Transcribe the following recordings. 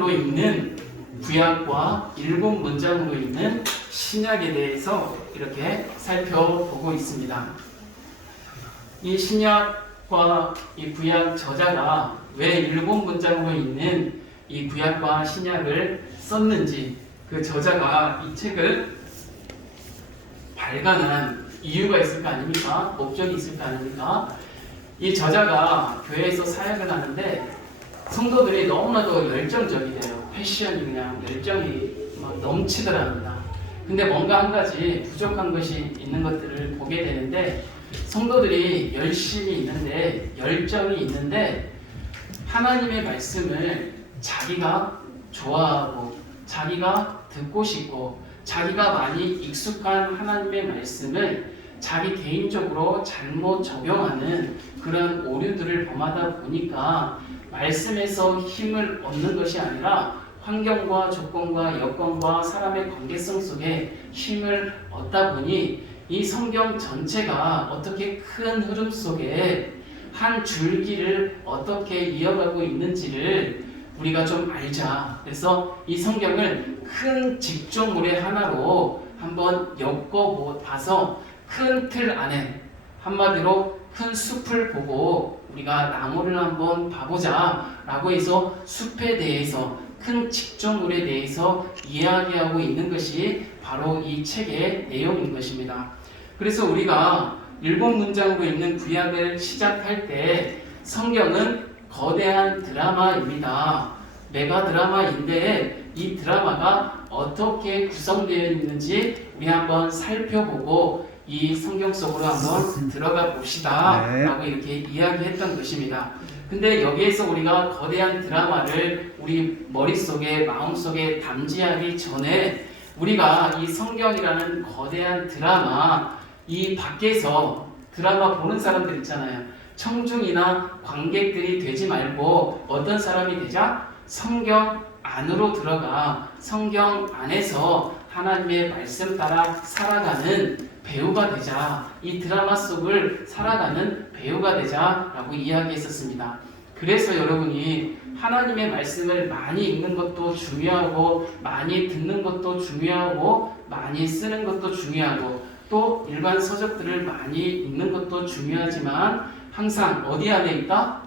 문장으로 있는 구약과 7문장으로 있는 신약에 대해서 이렇게 살펴보고 있습니다. 이 신약과 이 구약 저자가 왜 7문장으로 있는 이 구약과 신약을 썼는지, 그 저자가 이 책을 발간한 이유가 있을 거 아닙니까? 목적이 있을 거 아닙니까? 이 저자가 교회에서 사역을 하는데 성도들이 너무나도 열정적이래요. 패션이 그냥 열정이 막 넘치더랍니다. 근데 뭔가 한 가지 부족한 것이 있는 것들을 보게 되는데, 성도들이 열심히 있는데, 열정이 있는데, 하나님의 말씀을 자기가 좋아하고 자기가 듣고 싶고 자기가 많이 익숙한 하나님의 말씀을 자기 개인적으로 잘못 적용하는 그런 오류들을 범하다 보니까 말씀에서 힘을 얻는 것이 아니라 환경과 조건과 여건과 사람의 관계성 속에 힘을 얻다 보니 이 성경 전체가 어떻게 큰 흐름 속에 한 줄기를 어떻게 이어가고 있는지를 우리가 좀 알자. 그래서 이 성경을 큰 직종물의 하나로 한번 엮어봐서 큰 틀 안에, 한마디로 큰 숲을 보고 우리가 나무를 한번 봐보자 라고 해서 숲에 대해서, 큰 직종물에 대해서 이야기하고 있는 것이 바로 이 책의 내용인 것입니다. 그래서 우리가 7문장으로 있는 구약을 시작할 때 성경은 거대한 드라마입니다. 메가 드라마인데 이 드라마가 어떻게 구성되어 있는지 우리 한번 살펴보고 이 성경 속으로 한번 들어가 봅시다 라고 이렇게 이야기했던 것입니다. 근데 여기에서 우리가 거대한 드라마를 우리 머릿속에, 마음속에 담지하기 전에 우리가 이 성경이라는 거대한 드라마, 이 밖에서 드라마 보는 사람들 있잖아요. 청중이나 관객들이 되지 말고 어떤 사람이 되자? 성경 안으로 들어가 성경 안에서 하나님의 말씀 따라 살아가는 배우가 되자. 이 드라마 속을 살아가는 배우가 되자라고 이야기했었습니다. 그래서 여러분이 하나님의 말씀을 많이 읽는 것도 중요하고, 많이 듣는 것도 중요하고, 많이 쓰는 것도 중요하고, 또 일반 서적들을 많이 읽는 것도 중요하지만 항상 어디 안에 있다?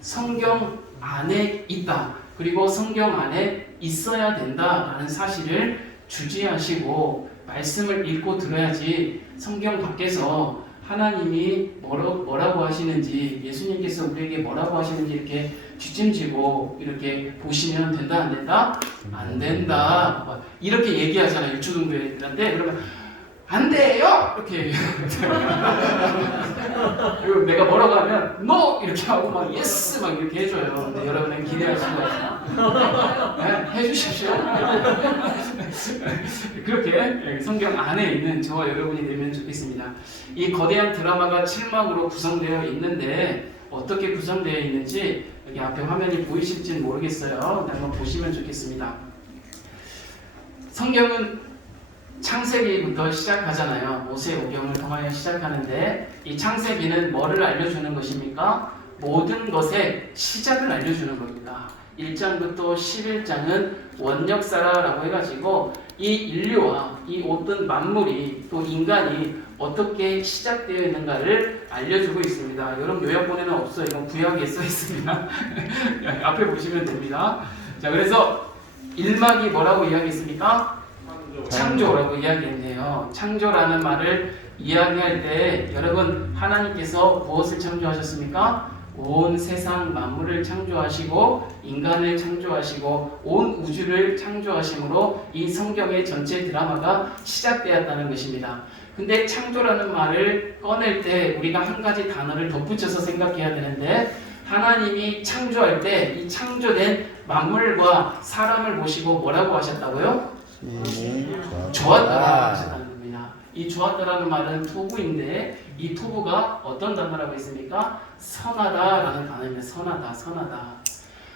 성경 안에 있다. 그리고 성경 안에 있어야 된다라는 사실을 주지하시고 말씀을 읽고 들어야지 성경 밖에서 하나님이 뭐라고 하시는지, 예수님께서 우리에게 뭐라고 하시는지 이렇게 뒷짐지고 이렇게 보시면 된다 안 된다? 안 된다. 이렇게 얘기하잖아요. 유초등부애들한테. 그러면 안 돼요! 이렇게 그리고 내가 뭐라고 하면 NO! 이렇게 하고 막 YES! 막 이렇게 해줘요. 근데 여러분은 기대할 수가 있어요. 네? 해주십시오. 그렇게 성경 안에 있는 저와 여러분이 되면 좋겠습니다. 이 거대한 드라마가 7막으로 구성되어 있는데 어떻게 구성되어 있는지 여기 앞에 화면이 보이실지는 모르겠어요. 한번 보시면 좋겠습니다. 성경은 창세기부터 시작하잖아요. 모세오경을 통하여 시작하는데 이 창세기는 뭐를 알려주는 것입니까? 모든 것의 시작을 알려주는 겁니다. 1장부터 11장은 원역사라고 해가지고 이 인류와 이 모든 만물이 또 인간이 어떻게 시작되어 있는가를 알려주고 있습니다. 여러분 요약본에는 없어요. 이건 구약에 써 있습니다. 앞에 보시면 됩니다. 자, 그래서 1막이 뭐라고 이야기했습니까? 창조라고 이야기했네요. 창조라는 말을 이야기할 때 여러분 하나님께서 무엇을 창조하셨습니까? 온 세상 만물을 창조하시고 인간을 창조하시고 온 우주를 창조하심으로 이 성경의 전체 드라마가 시작되었다는 것입니다. 근데 창조라는 말을 꺼낼 때 우리가 한 가지 단어를 덧붙여서 생각해야 되는데, 하나님이 창조할 때 이 창조된 만물과 사람을 보시고 뭐라고 하셨다고요? 좋았더라 하셨다는 겁니다. 이 좋았더라는 말은 토부인데 이 토부가 어떤 단어라고 했습니까? 선하다라는 단어입니다. 선하다.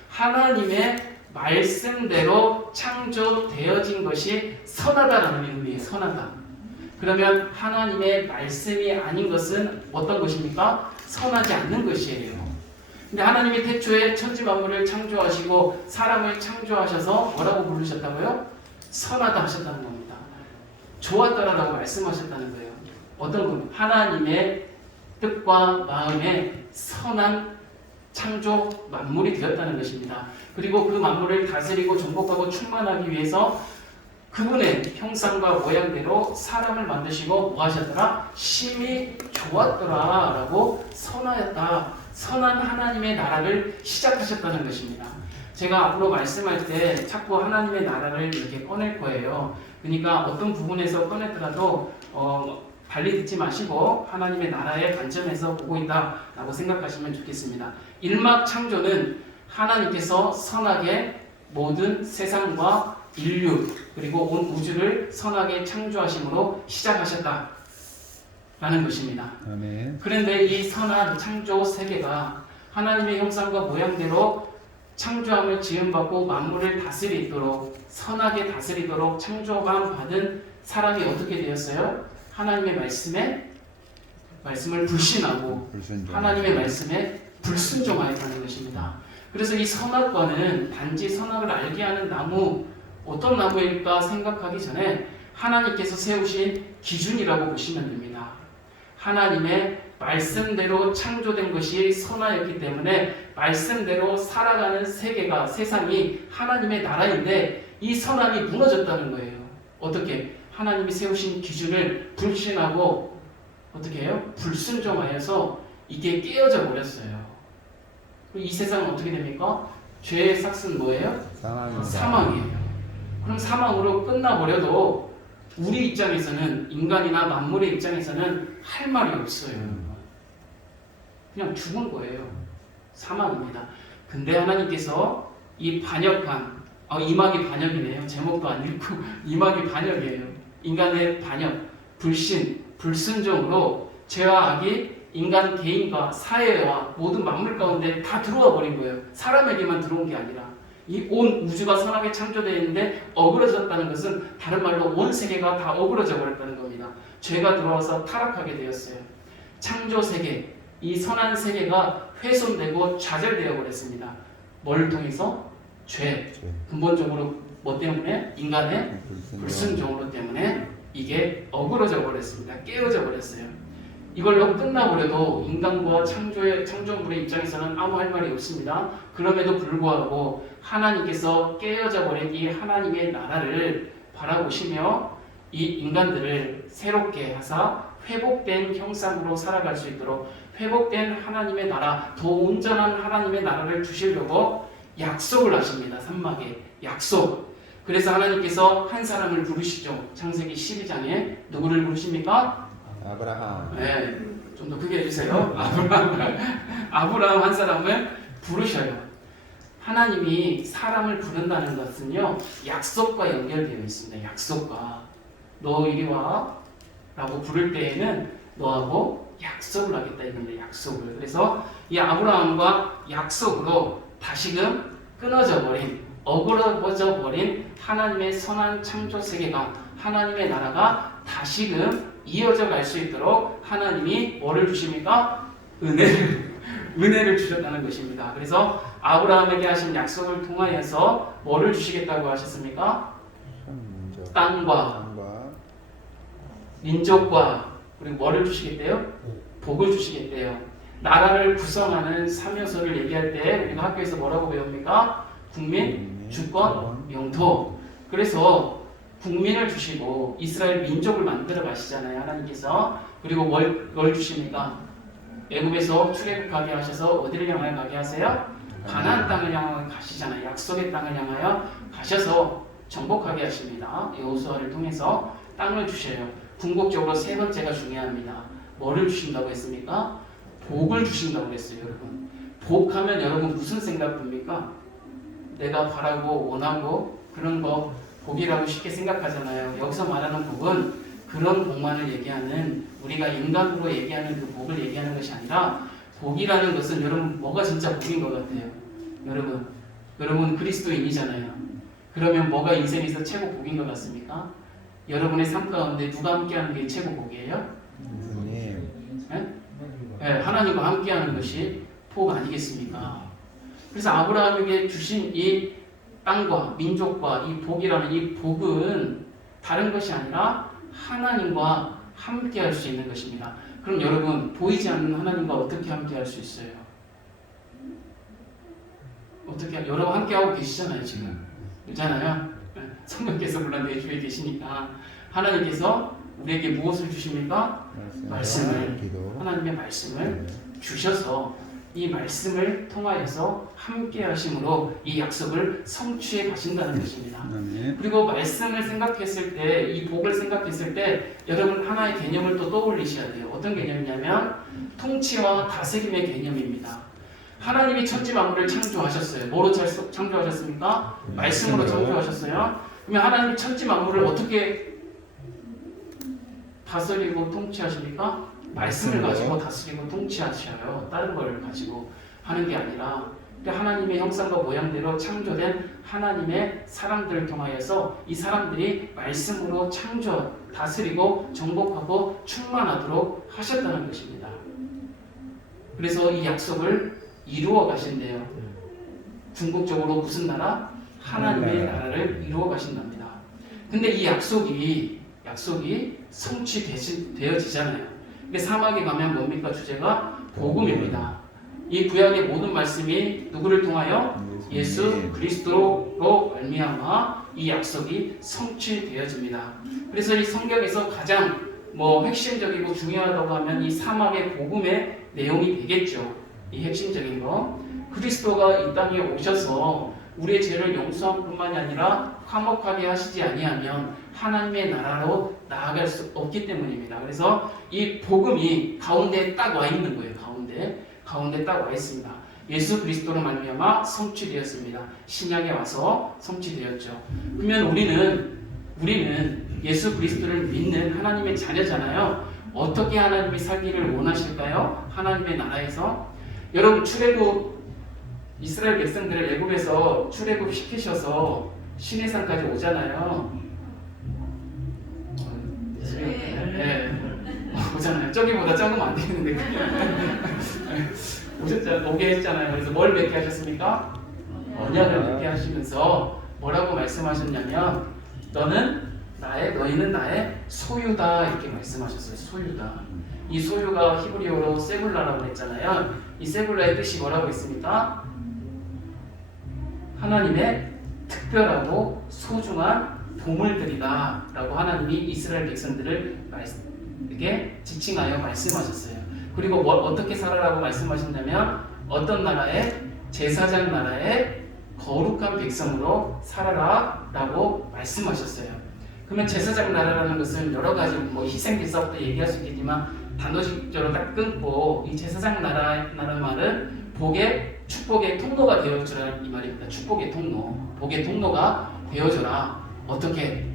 하나님의 말씀대로 창조되어진 것이 선하다라는 의미예요. 선하다. 그러면 하나님의 말씀이 아닌 것은 어떤 것입니까? 선하지 않는 것이에요. 근데 하나님이 태초에 천지 만물을 창조하시고 사람을 창조하셔서 뭐라고 부르셨다고요? 선하다 하셨다는 겁니다. 좋았더라라고 말씀하셨다는 거예요. 어떤 분? 하나님의 뜻과 마음에 선한 창조 만물이 되었다는 것입니다. 그리고 그 만물을 다스리고 정복하고 충만하기 위해서 그분의 형상과 모양대로 사람을 만드시고 뭐 하셨더라? 심히 좋았더라 라고 선하였다. 선한 하나님의 나라를 시작하셨다는 것입니다. 제가 앞으로 말씀할 때 자꾸 하나님의 나라를 이렇게 꺼낼 거예요. 그러니까 어떤 부분에서 꺼냈더라도 달리 듣지 마시고 하나님의 나라의 관점에서 보고 있다라고 생각하시면 좋겠습니다. 일막 창조는 하나님께서 선하게 모든 세상과 인류 그리고 온 우주를 선하게 창조하심으로 시작하셨다라는 것입니다. 아멘. 그런데 이 선한 창조 세계가 하나님의 형상과 모양대로 창조함을 지음받고 만물을 다스리도록 선하게 다스리도록 창조감 받은 사람이 어떻게 되었어요? 하나님의 말씀을 불신하고 하나님의 말씀에 불순종하였다는 것입니다. 그래서 이 선악과는 단지 선악을 알게 하는 나무, 어떤 나무일까 생각하기 전에 하나님께서 세우신 기준이라고 보시면 됩니다. 하나님의 말씀대로 창조된 것이 선하였기 때문에 말씀대로 살아가는 세계가 세상이 하나님의 나라인데 이 선함이 무너졌다는 거예요. 어떻게? 하나님이 세우신 기준을 불신하고 어떻게 해요? 불순종하여서 이게 깨어져 버렸어요. 이 세상은 어떻게 됩니까? 죄의 삭은 뭐예요? 사망이에요. 그럼 사망으로 끝나버려도 우리 입장에서는 인간이나 만물의 입장에서는 할 말이 없어요. 그냥 죽은 거예요. 사망입니다. 근데 하나님께서 이 반역한 이막이 반역이네요. 제목도 안 읽고 이막이 반역이에요. 인간의 반역, 불신, 불순종으로 죄와 악이 인간 개인과 사회와 모든 만물 가운데 다 들어와 버린 거예요. 사람에게만 들어온 게 아니라 이 온 우주가 선하게 창조되어 있는데 어그러졌다는 것은 다른 말로 온 세계가 다 어그러져 버렸다는 겁니다. 죄가 들어와서 타락하게 되었어요. 창조 세계, 이 선한 세계가 훼손되고 좌절되어 버렸습니다. 뭘 통해서? 죄. 근본적으로 뭐 때문에? 인간의 불순종으로 때문에 이게 어그러져 버렸습니다. 깨어져 버렸어요. 이걸로 끝나버려도 인간과 창조물의 입장에서는 아무 할 말이 없습니다. 그럼에도 불구하고 하나님께서 깨어져 버린 이 하나님의 나라를 바라보시며 이 인간들을 새롭게 하사 회복된 형상으로 살아갈 수 있도록 회복된 하나님의 나라, 더 온전한 하나님의 나라를 주시려고 약속을 하십니다. 산막에 약속. 그래서 하나님께서 한 사람을 부르시죠. 창세기 12장에 누구를 부르십니까? 아브라함. 네, 좀 더 크게 해주세요. 아브라함 한 사람을 부르셔요. 하나님이 사람을 부른다는 것은요, 약속과 연결되어 있습니다. 약속과. 너 이리 와 라고 부를 때에는 너하고 약속을 하겠다 이건데, 약속을. 그래서 이 아브라함과 약속으로 다시금 끊어져 버린, 어그러져 버린 하나님의 선한 창조 세계가, 하나님의 나라가 다시금 이어져 갈 수 있도록 하나님이 뭐를 주십니까? 은혜를 주셨다는 것입니다. 그래서 아브라함에게 하신 약속을 통하여서 뭐를 주시겠다고 하셨습니까? 땅과 민족과 그리고 뭐를 주시겠대요? 복을 주시겠대요. 나라를 구성하는 3요소를 얘기할 때 우리가 학교에서 뭐라고 배웁니까? 국민, 주권, 영토. 그래서 국민을 주시고 이스라엘 민족을 만들어 가시잖아요. 하나님께서. 그리고 뭘 주십니까? 애굽에서 출애굽하게 하셔서 어디를 향하여 가게 하세요? 가나안 땅을 향하여 가시잖아요. 약속의 땅을 향하여 가셔서 정복하게 하십니다. 여호수아를 통해서 땅을 주셔요. 궁극적으로 세 번째가 중요합니다. 뭐를 주신다고 했습니까? 복을 주신다고 했어요. 여러분, 복하면 여러분 무슨 생각 듭니까? 내가 바라고 원하고 그런 거 복이라고 쉽게 생각하잖아요. 여기서 말하는 복은 그런 복만을 얘기하는, 우리가 인간으로 얘기하는 그 복을 얘기하는 것이 아니라, 복이라는 것은 여러분 뭐가 진짜 복인 것 같아요? 여러분 그리스도인이잖아요. 그러면 뭐가 인생에서 최고 복인 것 같습니까? 여러분의 삶 가운데 누가 함께하는 게 최고 복이에요? 네? 네, 하나님과 함께하는 것이 복 아니겠습니까? 그래서 아브라함에게 주신 이 땅과 민족과 이 복이라는 이 복은 다른 것이 아니라 하나님과 함께 할 수 있는 것입니다. 그럼 여러분, 보이지 않는 하나님과 어떻게 함께 할 수 있어요? 여러분 함께 하고 계시잖아요, 지금. 있잖아요. 성령께서 물론 내 주에 계시니까 하나님께서 우리에게 무엇을 주십니까? 말씀을, 하나님의 말씀을 주셔서 이 말씀을 통하여서 함께 하심으로 이 약속을 성취해 가신다는 것입니다. 그리고 말씀을 생각했을 때, 이 복을 생각했을 때 여러분 하나의 개념을 또 떠올리셔야 돼요. 어떤 개념이냐면 통치와 다스림의 개념입니다. 하나님이 천지 만물을 창조하셨어요. 뭐로 창조하셨습니까? 말씀으로 창조하셨어요. 그러면 하나님이 천지 만물을 어떻게 다스리고 통치하십니까? 말씀을 가지고 다스리고 통치하셔요. 다른 걸 가지고 하는 게 아니라 하나님의 형상과 모양대로 창조된 하나님의 사람들을 통하여서 이 사람들이 말씀으로 다스리고 정복하고 충만하도록 하셨다는 것입니다. 그래서 이 약속을 이루어 가신대요. 궁극적으로 무슨 나라? 하나님의 나라를 이루어 가신답니다. 근데 이 약속이 성취되어지잖아요. 근데 사막에 가면 뭡니까? 주제가 복음입니다. 이 구약의 모든 말씀이 누구를 통하여? 예수 그리스도로 말미암아 이 약속이 성취되어집니다. 그래서 이 성경에서 가장 핵심적이고 중요하다고 하면 이 사막의 복음의 내용이 되겠죠. 이 핵심적인 거. 그리스도가 이 땅에 오셔서 우리의 죄를 용서한 뿐만이 아니라 화목하게 하시지 아니하면 하나님의 나라로 나아갈 수 없기 때문입니다. 그래서 이 복음이 가운데에 딱 와 있는 거예요. 가운데 딱 와 있습니다. 예수 그리스도로 말미암아 성취되었습니다. 신약에 와서 성취되었죠. 그러면 우리는 예수 그리스도를 믿는 하나님의 자녀잖아요. 어떻게 하나님이 살기를 원하실까요? 하나님의 나라에서. 여러분, 출애굽 이스라엘 백성들을 애굽에서 출애굽 시키셔서 시내산까지 오잖아요. 네. 오잖아요. 저기보다 적으면 안 되는데 오셨잖아요. 오게 했잖아요. 그래서 뭘 맺게 하셨습니까? 언약을 맺게 하시면서 뭐라고 말씀하셨냐면 너희는 나의 소유다 이렇게 말씀하셨어요. 소유다. 이 소유가 히브리어로 세불라라고 했잖아요. 이 세불라의 뜻이 뭐라고 했습니까? 하나님의 특별하고 소중한 보물들이다 라고 하나님이 이스라엘 백성들을 이렇게 지칭하여 말씀하셨어요. 그리고 어떻게 살아라고 말씀하셨냐면 어떤 나라에? 제사장 나라에 거룩한 백성으로 살아라 라고 말씀하셨어요. 그러면 제사장 나라라는 것은 여러 가지 희생제사부터 얘기할 수 있겠지만 단도직입적으로 딱 끊고 이 제사장 나라라는 말은 축복의 통로가 되어주라 이 말입니다. 축복의 통로, 복의 통로가 되어주라. 어떻게?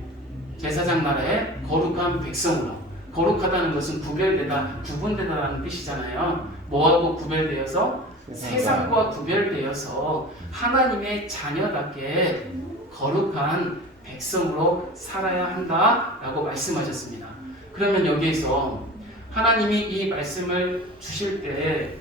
제사장 나라의 거룩한 백성으로. 거룩하다는 것은 구분되다라는 뜻이잖아요. 뭐하고 구별되어서? 세상과 구별되어서 하나님의 자녀답게 거룩한 백성으로 살아야 한다라고 말씀하셨습니다. 그러면 여기에서 하나님이 이 말씀을 주실 때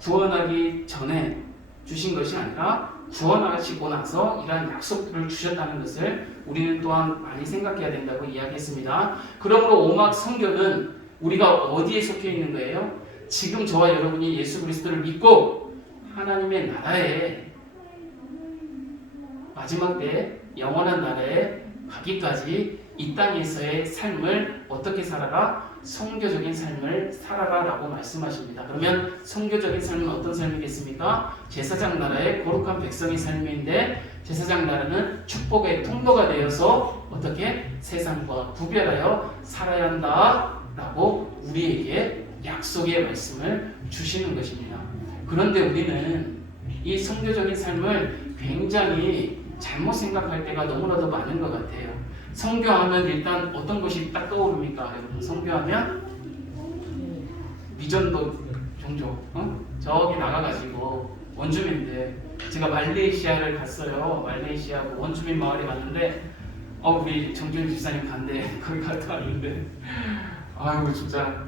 구원하기 전에 주신 것이 아니라 구원하시고 나서 이러한 약속들을 주셨다는 것을 우리는 또한 많이 생각해야 된다고 이야기했습니다. 그러므로 오막 성경은 우리가 어디에 속해 있는 거예요? 지금 저와 여러분이 예수 그리스도를 믿고 하나님의 나라에 마지막 때 영원한 나라에 가기까지 이 땅에서의 삶을 어떻게 살아라? 성교적인 삶을 살아라 라고 말씀하십니다. 그러면 성교적인 삶은 어떤 삶이겠습니까? 제사장 나라의 거룩한 백성의 삶인데 제사장 나라는 축복의 통로가 되어서 어떻게 세상과 구별하여 살아야 한다 라고 우리에게 약속의 말씀을 주시는 것입니다. 그런데 우리는 이 성교적인 삶을 굉장히 잘못 생각할 때가 너무나도 많은 것 같아요. 성교하면 일단 어떤 것이 딱 떠오릅니까? 여러분, 성교하면 미전도 종족 저기 나가가지고 원주민들, 제가 말레이시아를 갔어요. 말레이시아 원주민 마을에 갔는데 우리 정준 집사님 간대. 거기 갔다 왔는데 아이고 진짜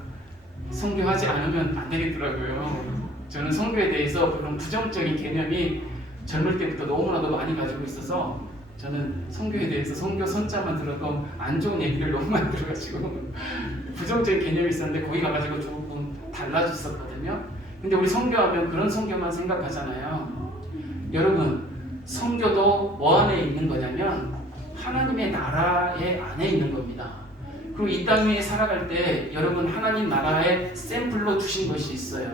성교하지 않으면 안 되겠더라고요. 저는 성교에 대해서 그런 부정적인 개념이 젊을 때부터 너무나도 많이 가지고 있어서 저는 성교에 대해서 성교 선자만 들어도 안 좋은 얘기를 너무 많이 들어가지고 부정적인 개념이 있었는데 거기 가가지고 조금 달라졌었거든요. 근데 우리 성교하면 그런 성교만 생각하잖아요. 여러분, 성교도 뭐 안에 있는 거냐면 하나님의 나라의 안에 있는 겁니다. 그리고 이 땅 위에 살아갈 때 여러분 하나님 나라의 샘플로 주신 것이 있어요.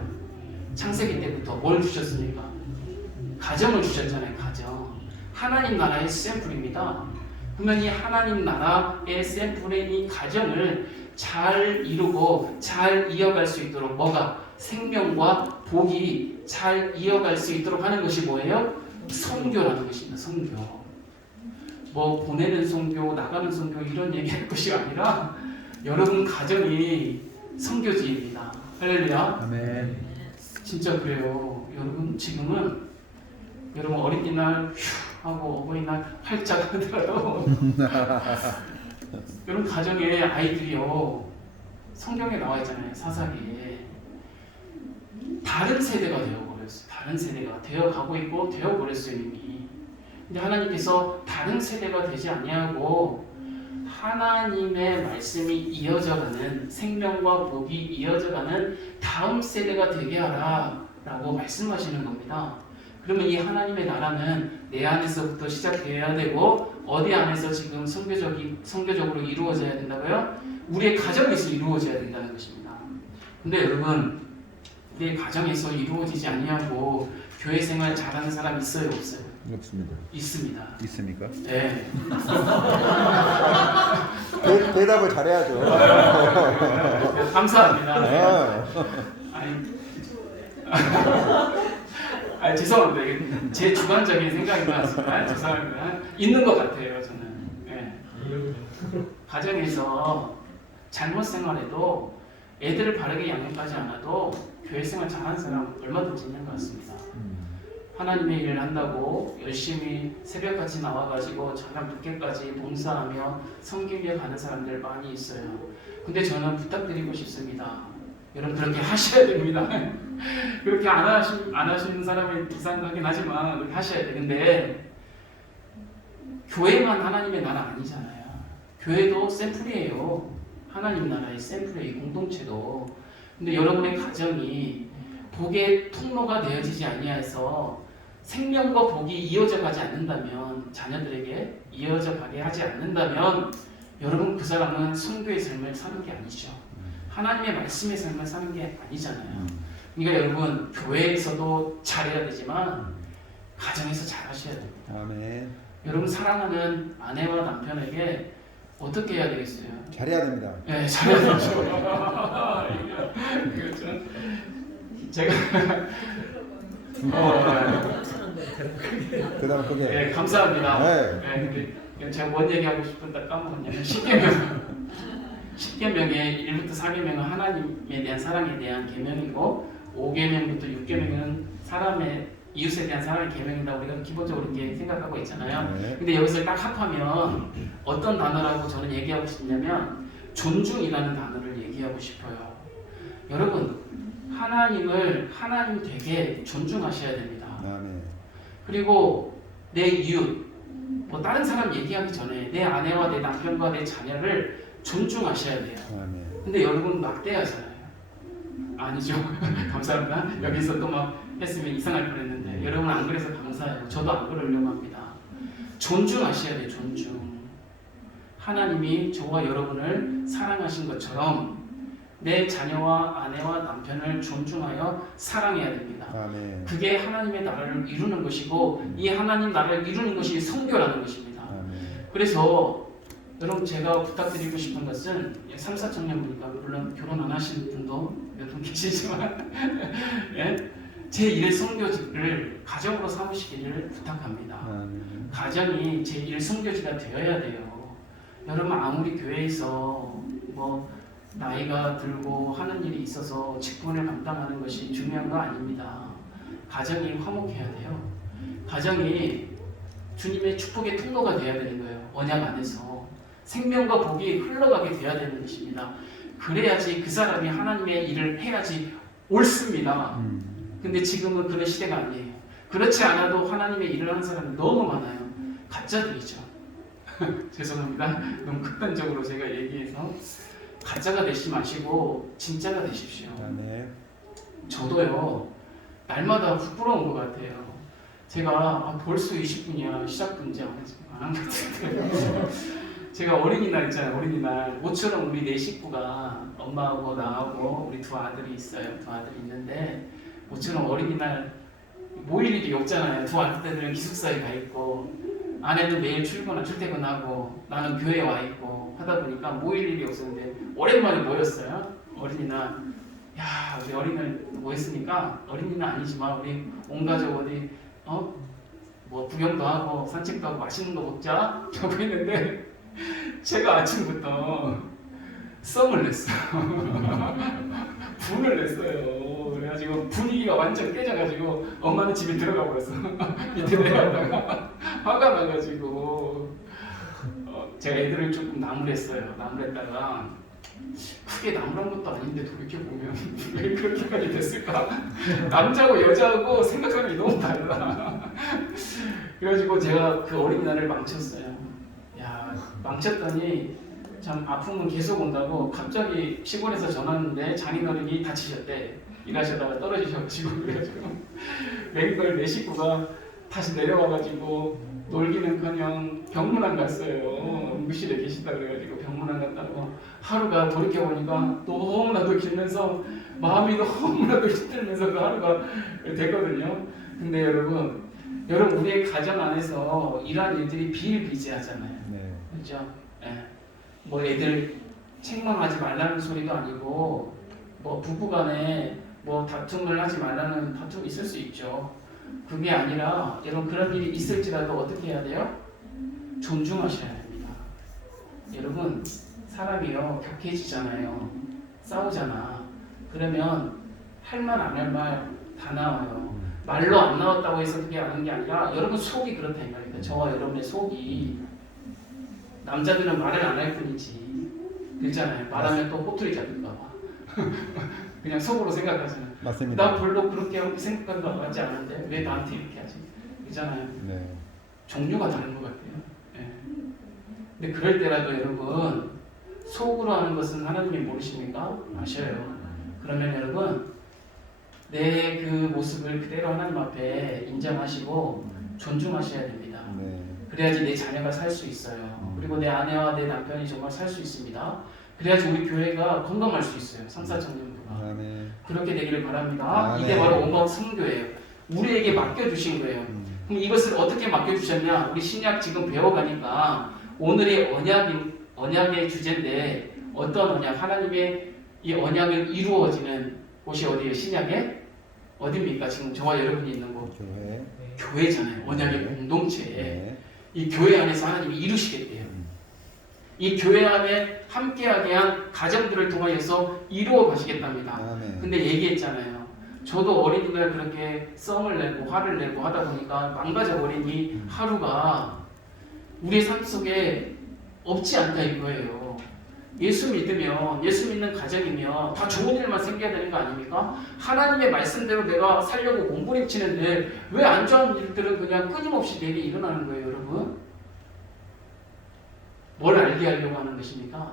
창세기 때부터 뭘 주셨습니까? 가정을 주셨잖아요. 가정. 하나님 나라의 샘플입니다. 그러면 이 하나님 나라의 샘플의 이 가정을 잘 이루고 잘 이어갈 수 있도록 뭐가? 생명과 복이 잘 이어갈 수 있도록 하는 것이 뭐예요? 선교라는 것입니다. 선교. 뭐 보내는 선교, 나가는 선교 이런 얘기할 것이 아니라 여러분 가정이 선교지입니다. 할렐루야. 아멘. 진짜 그래요. 여러분 지금은 여러분 어린이날 휴 하고 어버이날 활짝 하더라도 여러분 가정에 아이들이요 성경에 나와 있잖아요. 사사기에 다른 세대가 되어버렸어요. 다른 세대가 되어가고 있고 되어버렸어요 이미. 근데 하나님께서 다른 세대가 되지 아니하고 하나님의 말씀이 이어져가는 생명과 복이 이어져가는 다음 세대가 되게 하라 라고 말씀하시는 겁니다. 그러면 이 하나님의 나라는 내 안에서부터 시작되어야 되고 어디 안에서 지금 선교적으로 이루어져야 된다고요? 우리의 가정에서 이루어져야 된다는 것입니다. 근데 여러분 우리의 가정에서 이루어지지 아니하고 교회 생활 잘하는 사람 있어요? 없어요? 없습니다. 있습니다. 있습니까? 네. 대답을 잘해야죠. 감사합니다. 아. 아니, 죄송합니다. 이게 제 주관적인 생각인 것 같습니다. 죄송합니다. 있는 것 같아요, 저는. 네. 가정에서 잘못 생활해도 애들을 바르게 양육하지 않아도 교회 생활 잘하는 사람 얼마든지 있는 것 같습니다. 하나님의 일을 한다고 열심히 새벽같이 나와가지고 저녁 늦게까지 봉사하며 섬기며 가는 사람들 많이 있어요. 근데 저는 부탁드리고 싶습니다. 여러분 그렇게 하셔야 됩니다. 그렇게 안 하시는 사람이 이상하긴 하지만 그렇게 하셔야 돼. 근데 교회만 하나님의 나라 아니잖아요. 교회도 샘플이에요. 하나님 나라의 샘플이에요. 공동체도. 근데 여러분의 가정이 복의 통로가 되어지지 아니하여서 생명과 복이 이어져 가지 않는다면 자녀들에게 이어져 가게 하지 않는다면 여러분 그 사람은 선교의 삶을 사는 게 아니죠. 하나님의 말씀의 삶을 사는 게 아니잖아요. 그러니까 여러분 교회에서도 잘해야 되지만 가정에서 잘하셔야 됩니다. 아멘. 여러분 사랑하는 아내와 남편에게 어떻게 해야 되겠어요? 잘해야 됩니다. 네, 잘해야 되죠. 그렇죠. 제가 그다음 그게. 네, 감사합니다. 네. 네, 제가 뭔 얘기하고 싶은데 까먹었냐면 십계명의 1부터 4계명은 하나님에 대한 사랑에 대한 계명이고 5계명부터 6계명은 사람의 이웃에 대한 사랑의 계명이다. 우리가 기본적으로 이렇게 생각하고 있잖아요. 네. 근데 여기서 딱 합하면 어떤 단어라고 저는 얘기하고 싶냐면 존중이라는 단어를 얘기하고 싶어요. 여러분 하나님을 하나님 되게 존중하셔야 됩니다. 아멘. 그리고 내 이웃, 뭐 다른 사람 얘기하기 전에 내 아내와 내 남편과 내 자녀를 존중하셔야 돼요. 아멘. 근데 여러분 막대하잖아요. 아니죠. 감사합니다. 여기서 또 막 했으면 이상할 뻔했는데 여러분 안 그래서 감사해요. 저도 안 그러려고 합니다. 존중하셔야 돼요. 존중. 하나님이 저와 여러분을 사랑하신 것처럼 내 자녀와 아내와 남편을 존중하여 사랑해야 됩니다. 아멘. 그게 하나님의 나라를 이루는 것이고 이 하나님 나라를 이루는 것이 선교라는 것입니다. 아멘. 그래서 여러분 제가 부탁드리고 싶은 것은 3, 4청년 보니까 물론 결혼 안 하신 분도 몇 분 계시지만 예? 제1 선교지를 가정으로 삼으시기를 부탁합니다. 아멘. 가정이 제1 선교지가 되어야 돼요. 여러분 아무리 교회에서 뭐 나이가 들고 하는 일이 있어서 직분을 감당하는 것이 중요한 거 아닙니다. 가정이 화목해야 돼요. 가정이 주님의 축복의 통로가 되어야 되는 거예요. 언약 안에서 생명과 복이 흘러가게 되어야 되는 것입니다. 그래야지 그 사람이 하나님의 일을 해야지 옳습니다. 근데 지금은 그런 시대가 아니에요. 그렇지 않아도 하나님의 일을 하는 사람이 너무 많아요. 가짜들이죠. 죄송합니다. 너무 극단적으로 제가 얘기해서 가짜가 되지 마시고 진짜가 되십시오. 네. 저도요 날마다 부끄러운 것 같아요. 제가 벌써 20분이야 시작분지 안 했어요. 제가 어린이날 있잖아요. 어린이날 모처럼 우리 네 식구가 엄마하고 나하고 우리 두 아들이 있어요. 두 아들이 있는데 모처럼 어린이날 모일 일이 없잖아요. 두 아들들은 기숙사에 가 있고 아내는 매일 출퇴근하고 나는 교회에 와 있고 하다 보니까 모일 일이 없었는데 오랜만에 모였어요. 어린이날. 야 우리 어린이날 모였으니까 어린이날 아니지만 우리 온 가족 어디 뭐 구경도 하고 산책도 하고 맛있는 거 먹자 라고 했는데 제가 아침부터 썸을 냈어요. 분을 냈어요. 그래가지고 분위기가 완전 깨져가지고 엄마는 집에 들어가 버렸어. 밑에 내려가다가 화가 나가지고 제가 애들을 조금 나무랬어요. 나무랬다가 크게 나무란 것도 아닌데 돌이켜보면 왜 그렇게까지 됐을까? 남자고 여자하고 생각하는 게 너무 달라. 그래가지고 제가 그 어린이날을 망쳤어요. 야 망쳤더니 참 아픔은 계속 온다고 갑자기 시골에서 전화 왔는데 장인어른이 다치셨대. 일하시다가 떨어지셔가지고 그래가지고 맹걸 내 식구가 다시 내려와가지고 놀기는커녕 병문안 갔어요. 응급실에 계시다 그래가지고 병문안 갔다고 하루가 돌이켜보니까 너무나도 길면서 마음이 너무나도 힘들면서 그 하루가 됐거든요. 근데 여러분 우리의 가정 안에서 이러한 일들이 비일비재하잖아요. 네. 그렇죠? 예. 뭐 애들 책망하지 말라는 소리도 아니고 뭐 부부간에 뭐 다툼을 하지 말라는 다툼이 있을 수 있죠. 그게 아니라 여러분 그런 일이 있을지라도 어떻게 해야 돼요? 존중하셔야 됩니다. 여러분 사람이요 격해지잖아요. 싸우잖아. 그러면 할 말 안 할 말 다 나와요. 말로 안 나왔다고 해서 그게 하는 게 아니라 여러분 속이 그렇다 이 말입니다. 저와 여러분의 속이 남자들은 말을 안 할 뿐이지 그렇잖아요. 말하면 또 꼬투리 잡힐까 봐. 그냥 속으로 생각하잖아요. 맞습니다. 나 별로 그렇게 생각하는 것 같지 않은데 왜 나한테 이렇게 하지? 그렇잖아요. 네. 종류가 다른 것 같아요. 예. 근데 그럴 때라도 여러분 속으로 하는 것은 하나님이 모르십니까? 아셔요. 그러면 여러분 내 그 모습을 그대로 하나님 앞에 인정하시고 존중하셔야 됩니다. 네. 그래야지 내 자녀가 살 수 있어요. 그리고 내 아내와 내 남편이 정말 살 수 있습니다. 그래야지 우리 교회가 건강할 수 있어요. 상사청년부가. 네. 그렇게 되기를 바랍니다. 아, 이게 네. 바로 온가운 성교예요. 우리에게 맡겨주신 거예요. 그럼 이것을 어떻게 맡겨주셨냐? 우리 신약 지금 배워가니까 오늘의 언약의 주제인데 어떤 언약? 하나님의 이 언약을 이루어지는 곳이 어디예요? 신약에? 어디입니까? 지금 저와 여러분이 있는 곳. 교회. 교회잖아요. 언약의 네. 공동체에. 네. 이 교회 안에서 하나님이 이루시겠대요. 이 교회 안에 함께하게 한 가정들을 통하여서 이루어 가시겠답니다. 아멘. 근데 얘기했잖아요. 저도 어린이날 그렇게 썸을 내고 화를 내고 하다 보니까 망가져버린 이 하루가 우리의 삶 속에 없지 않다 이거예요. 예수 믿으면, 예수 믿는 가정이면 다 좋은 일만 생겨야 되는 거 아닙니까? 하나님의 말씀대로 내가 살려고 몸부림치는데 왜 안 좋은 일들은 그냥 끊임없이 내게 일어나는 거예요, 여러분? 뭘 알게 하려고 하는 것입니까?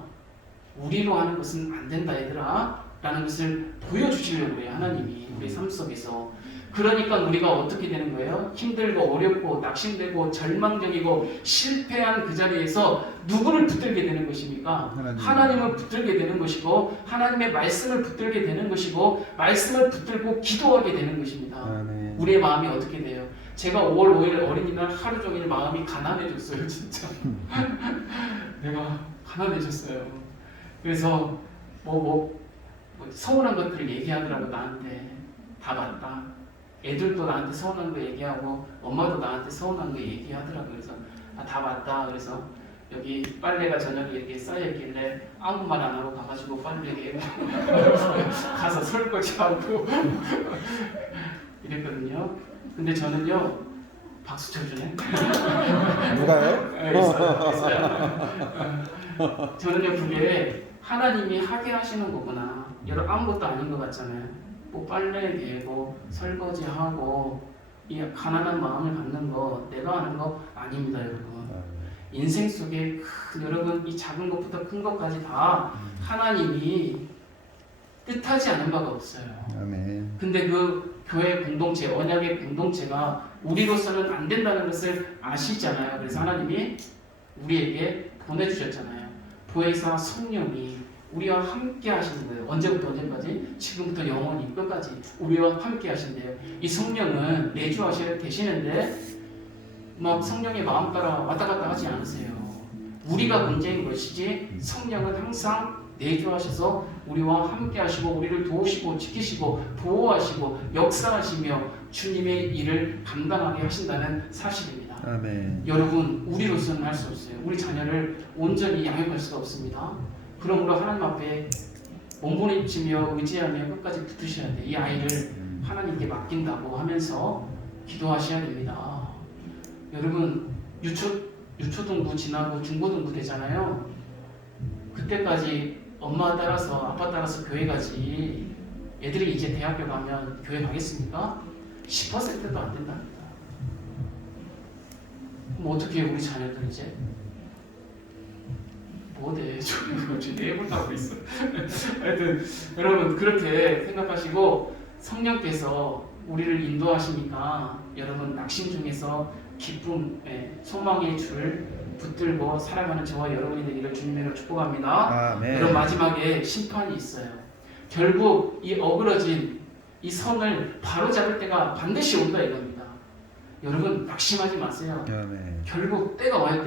우리로 하는 것은 안 된다 얘들아 라는 것을 보여주시려고 해요, 하나님이 우리 삶 속에서. 그러니까 우리가 어떻게 되는 거예요? 힘들고 어렵고 낙심되고 절망적이고 실패한 그 자리에서 누구를 붙들게 되는 것입니까? 하나님을 붙들게 되는 것이고 하나님의 말씀을 붙들게 되는 것이고 말씀을 붙들고 기도하게 되는 것입니다. 아멘. 우리의 마음이 어떻게 돼요? 제가 5월 5일 어린이날 하루 종일 마음이 가난해졌어요, 진짜. 내가 가난해졌어요. 그래서 서운한 것들을 얘기하더라고 나한테. 다 맞다. 애들도 나한테 서운한 거 얘기하고 엄마도 나한테 서운한 거 얘기하더라고. 그래서 다 맞다. 그래서 여기 빨래가 저녁에 이렇게 쌓여있길래 아무 말 안 하고 가가지고 빨래에 가서 설거지하고 이랬거든요. 근데 저는요 박수 쳐주네. 누가요? 네, 있어요. 저는요 그게 하나님이 하게 하시는 거구나. 여러분 아무것도 아닌 것 같잖아요. 뭐 빨래 개고 설거지하고 이 가난한 마음을 갖는 거 내가 하는 거 아닙니다, 여러분. 인생 속에 여러분 이 작은 것부터 큰 것까지 다 하나님이 뜻하지 않은 바가 없어요. 아멘. 근데 그 교회 공동체, 언약의 공동체가 우리로서는 안 된다는 것을 아시잖아요. 그래서 하나님이 우리에게 보내주셨잖아요. 보혜사 성령이 우리와 함께 하시는 거예요. 언제부터 언제까지? 지금부터 영원히 끝까지 우리와 함께 하신대요. 이 성령은 내주하셔야 되시는데 막 성령의 마음 따라 왔다 갔다 하지 않으세요. 우리가 문제인 것이지 성령은 항상 내주하셔서 우리와 함께 하시고 우리를 도우시고 지키시고 보호하시고 역사하시며 주님의 일을 감당하게 하신다는 사실입니다. 아멘. 여러분, 우리로서는 할 수 없어요. 우리 자녀를 온전히 양육할 수가 없습니다. 그러므로 하나님 앞에 몸부림치며 의지하며 끝까지 붙으셔야 돼요. 이 아이를 하나님께 맡긴다고 하면서 기도하셔야 됩니다. 여러분, 유초등부 지나고 중고등부 되잖아요. 그때까지 엄마 따라서 아빠 따라서 교회 가지. 애들이 이제 대학교 가면 교회 가겠습니까? 10%도 안 된답니다. 그럼 어떻게 해요, 우리 자녀들 이제? 뭐래? 저기 내보다고 있어. 하여튼 여러분 그렇게 생각하시고 성령께서 우리를 인도하시니까 여러분 낙심 중에서 기쁨, 소망의 줄 붙들고 살아가는 저와 여러분이 되기를 주님으로 축복합니다. 아멘. 여러분 마지막에 심판이 있어요. 결국 이 어그러진 이 선을 바로잡을 때가 반드시 온다 이겁니다. 여러분 낙심하지 마세요. 아멘. 결국 때가 와요.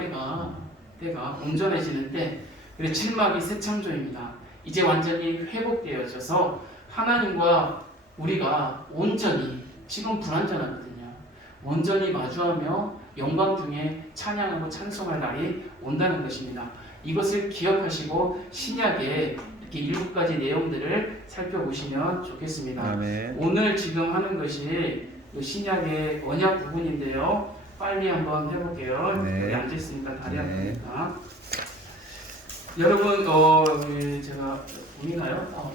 때가 온전해지는 때. 그래 7막이 새 창조입니다. 이제 완전히 회복되어져서 하나님과 우리가 온전히 지금 불완전하거든요. 온전히 마주하며 영광 중에 찬양하고 찬송할 날이 온다는 것입니다. 이것을 기억하시고 신약의 이렇게 7가지 내용들을 살펴보시면 좋겠습니다. 아멘. 오늘 지금 하는 것이 신약의 언약 부분인데요. 빨리 한번 해볼게요. 네. 여기 앉아있으니까 다리 네. 아프니까. 여러분, 제가 보이나요?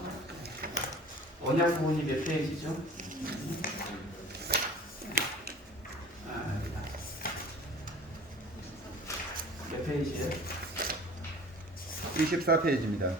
언약 부분이 몇 페이지죠? 몇 페이지예요? 24페이지입니다.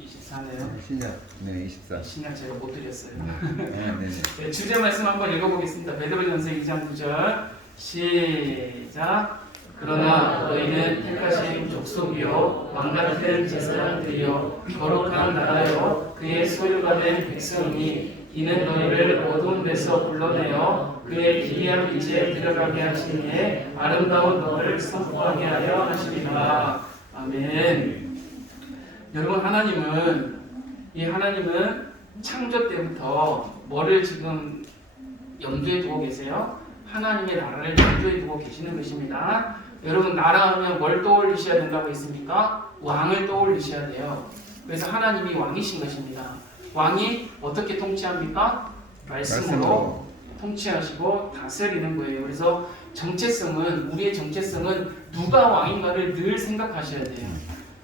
24네요. 신약. 네, 24. 신약 제가 못 드렸어요. 네. 네, 주제 말씀 한번 읽어보겠습니다. 베드로전서 2장 9절 시작. 그러나 너희는 택하신 족속이요 왕같은 제사장들이요 거룩한 나라요 그의 소유가 된 백성이 이는 너희를 어두운 데서 불러내어 그의 기이한 빛에 들어가게 하시니 아름다운 너를 선포하게 하려 하시리라. 아멘. 여러분 하나님은 창조 때부터 뭐를 지금 염두에 두고 계세요? 하나님의 나라를 염두에 두고 계시는 것입니다. 여러분 나라 하면 뭘 떠올리셔야 된다고 했습니까? 왕을 떠올리셔야 돼요. 그래서 하나님이 왕이신 것입니다. 왕이 어떻게 통치합니까? 말씀으로 통치하시고 다스리는 거예요. 그래서 우리의 정체성은 누가 왕인가를 늘 생각하셔야 돼요.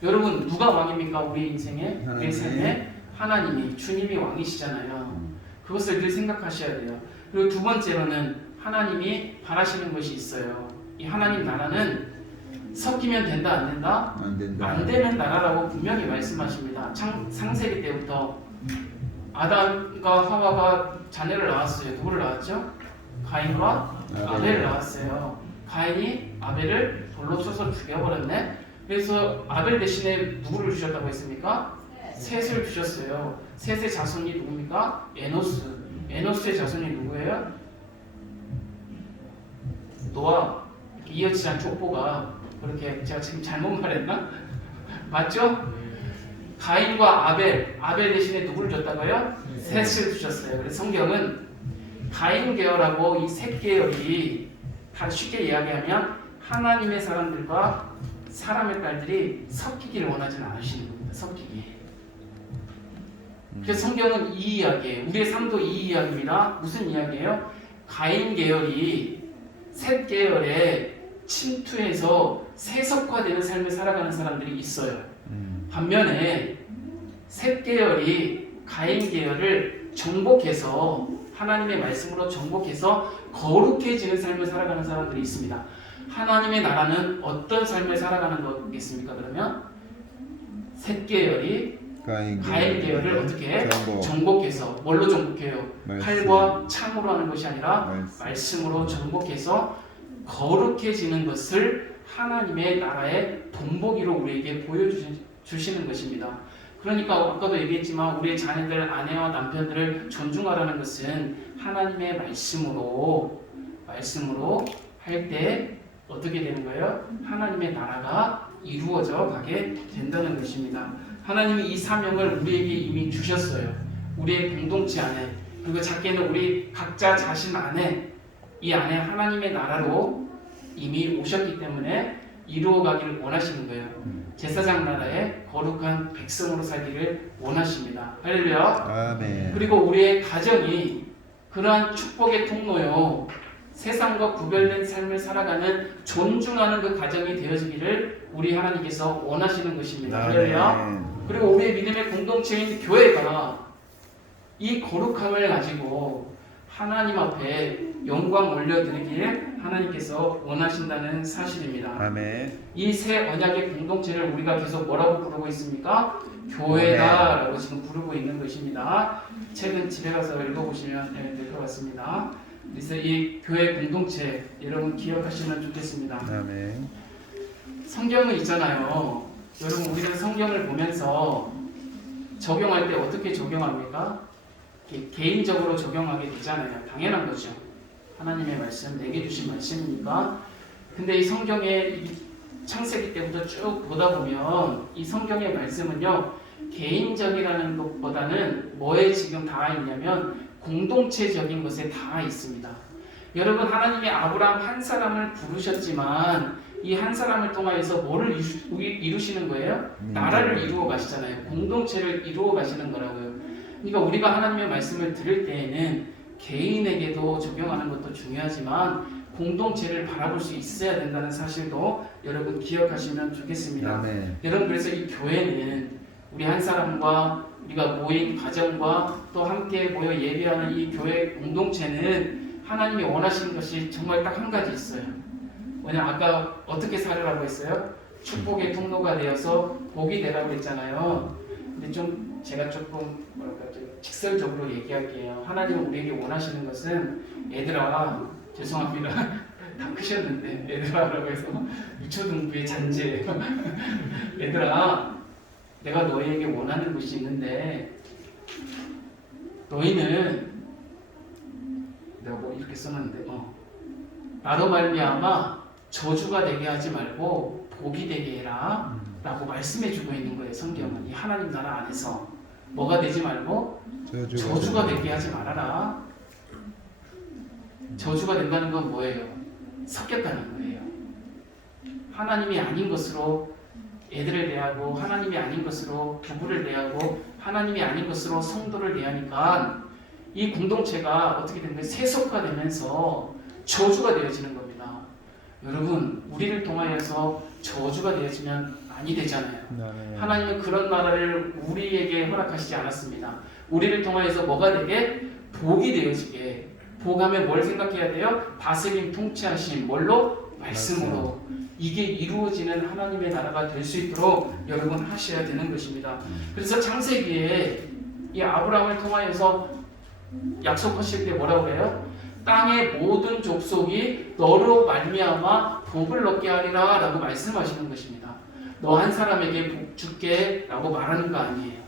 여러분 누가 왕입니까? 우리 인생에? 우리 삶에? 하나님이, 주님이 왕이시잖아요. 그것을 늘 생각하셔야 돼요. 그리고 두 번째로는 하나님이 바라시는 것이 있어요. 이 하나님 나라는 섞이면 된다 안 된다? 안 된다. 안 되는 나라라고 분명히 말씀하십니다. 창세기 때부터 아담과 하와가 자녀를 낳았어요. 누구를 낳았죠? 가인과 아벨을 낳았어요. 가인이 아벨을 돌로 쳐서 죽여버렸네. 그래서 아벨 대신에 누구를 주셨다고 했습니까? 셋을 주셨어요. 셋의 자손이 누굽니까? 에노스의 자손이 누구예요? 노아. 이어지지 않은 족보가 그렇게 제가 지금 잘못 말했나? 맞죠? 가인과 아벨 대신에 누구를 줬다고요? 셋을 주셨어요. 그래서 성경은 가인 계열하고 이 셋 계열이 다 쉽게 이야기하면 하나님의 사람들과 사람의 딸들이 섞이기를 원하지는 않으시는 겁니다. 섞이기. 그래서 성경은 이 이야기예요. 우리의 삶도 이 이야기입니다. 무슨 이야기예요? 가인 계열이 셋 계열에 침투해서 세속화되는 삶을 살아가는 사람들이 있어요. 반면에 셋 계열이 가인 계열을 정복해서 하나님의 말씀으로 정복해서 거룩해지는 삶을 살아가는 사람들이 있습니다. 하나님의 나라는 어떤 삶을 살아가는 거겠습니까? 그러면 셋 계열이 가인 계열을 어떻게 정복해서 뭘로 정복해요? 칼과 창으로 하는 것이 아니라 말씀으로 정복해서 거룩해지는 것을 하나님의 나라의 본보기로 우리에게 보여주시는 것입니다. 그러니까 아까도 얘기했지만 우리의 자녀들, 아내와 남편들을 존중하라는 것은 하나님의 말씀으로 할 때 어떻게 되는 거예요? 하나님의 나라가 이루어져 가게 된다는 것입니다. 하나님이 이 사명을 우리에게 이미 주셨어요. 우리의 공동체 안에, 그리고 작게는 우리 각자 자신 안에, 이 안에 하나님의 나라로 이미 오셨기 때문에 이루어가기를 원하시는 거예요. 제사장 나라의 거룩한 백성으로 살기를 원하십니다. 할렐루야. 아멘. 그리고 우리의 가정이 그러한 축복의 통로요, 세상과 구별된 삶을 살아가는 존중하는 그 가정이 되어지기를 우리 하나님께서 원하시는 것입니다. 할렐루야. 그리고 우리의 믿음의 공동체인 교회가 이 거룩함을 가지고 하나님 앞에 영광 올려드리기를 하나님께서 원하신다는 사실입니다. 아멘. 이 새 언약의 공동체를 우리가 계속 뭐라고 부르고 있습니까? 교회다라고 지금 부르고 있는 것입니다. 책은 집에 가서 읽어보시면 될 것 같습니다. 그래서 이 교회 공동체 여러분 기억하시면 좋겠습니다. 아멘. 성경은 있잖아요. 여러분 우리는 성경을 보면서 적용할 때 어떻게 적용합니까? 개인적으로 적용하게 되잖아요. 당연한 거죠. 하나님의 말씀, 내게 주신 말씀이니까. 근데 이 성경의 창세기 때부터 쭉 보다 보면 이 성경의 말씀은요, 개인적이라는 것보다는 뭐에 지금 다 있냐면 공동체적인 것에 다 있습니다. 여러분 하나님이 아브라함 한 사람을 부르셨지만 이 한 사람을 통하여서 뭐를 이루시는 거예요? 나라를 이루어 가시잖아요. 공동체를 이루어 가시는 거라고요. 그러니까 우리가 하나님의 말씀을 들을 때에는 개인에게도 적용하는 것도 중요하지만 공동체를 바라볼 수 있어야 된다는 사실도 여러분 기억하시면 좋겠습니다. 아멘. 여러분 그래서 이 교회는 우리 한 사람과 우리가 모인 가정과 또 함께 모여 예배하는 이 교회 공동체는 하나님이 원하시는 것이 정말 딱 한 가지 있어요. 뭐냐, 아까 어떻게 살으라고 했어요? 축복의 통로가 되어서 복이 되라고 했잖아요. 근데 좀 제가 조금 뭐랄까 좀 직설적으로 얘기할게요. 하나님은 우리에게 원하시는 것은 얘들아, 죄송합니다. 다 크셨는데 얘들아라고 해서 유초등부의 잔재예요. 얘들아, 내가 너희에게 원하는 것이 있는데 너희는 내가 뭐 이렇게 써놨는데 나로 말미암아 저주가 되게 하지 말고 복이 되게 해라 라고 말씀해주고 있는 거예요. 성경은 이 하나님 나라 안에서 뭐가 되지 말고 저주가 되게 하지 말아라. 저주가 된다는 건 뭐예요? 섞였다는 거예요. 하나님이 아닌 것으로 애들을 대하고 하나님이 아닌 것으로 부부를 대하고 하나님이 아닌 것으로 성도를 대하니까 이 공동체가 어떻게 되는 거예요? 세속화되면서 저주가 되어지는 겁니다. 여러분 우리를 통하여서 저주가 되어지면 아니 되잖아요. 하나님은 그런 나라를 우리에게 허락하시지 않았습니다. 우리를 통하여서 뭐가 되게? 복이 되어지게. 복하면 뭘 생각해야 돼요? 다스림, 통치하심. 뭘로? 말씀으로. 이게 이루어지는 하나님의 나라가 될 수 있도록 여러분 하셔야 되는 것입니다. 그래서 창세기에 이 아브라함을 통하여서 약속하실 때 뭐라고 해요? 땅의 모든 족속이 너로 말미암아 복을 얻게 하리라 라고 말씀하시는 것입니다. 너 한 사람에게 복 줄게 라고 말하는 거 아니에요.